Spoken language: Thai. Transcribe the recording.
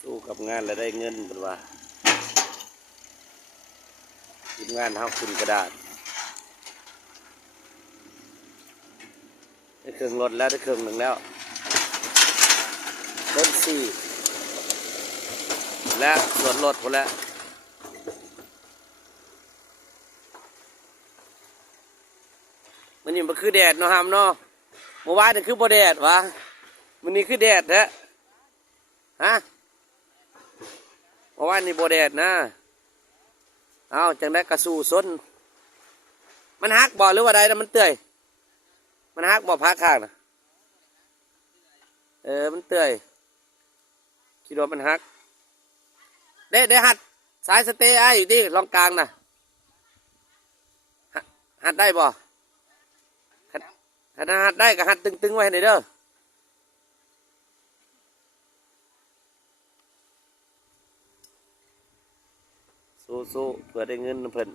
สู้กับงานแล้วได้เงินเป็นว่าทีมงานเฮาขึ้นกระดาษได้เครื่องรถแล้วได้เครื่องหนึ่งแล้วต้นสี่และส่วนรถหมดแล้วมันนี่มันคือแดดเนาะฮามเนาะเมื่อวานนี่คือบ่แดดวะมันนี่คือแดดแท้ฮะเมื่อวานนี่บ่แดดนะเอาจังได้กระสู้ซนมันหักบ่หรือว่าใดนะมันเตื่อยมันหักบ่พักข้างนะมันเตื่อยคิดว่ามันหักได้หัดสายสเตย์ไอ้อยู่ดิลองกลางนะหัดได้บ่หัดได้ก็หัดตึงๆไว้ให้เด้อสู้ๆเพื่อได้เงินเพิ่น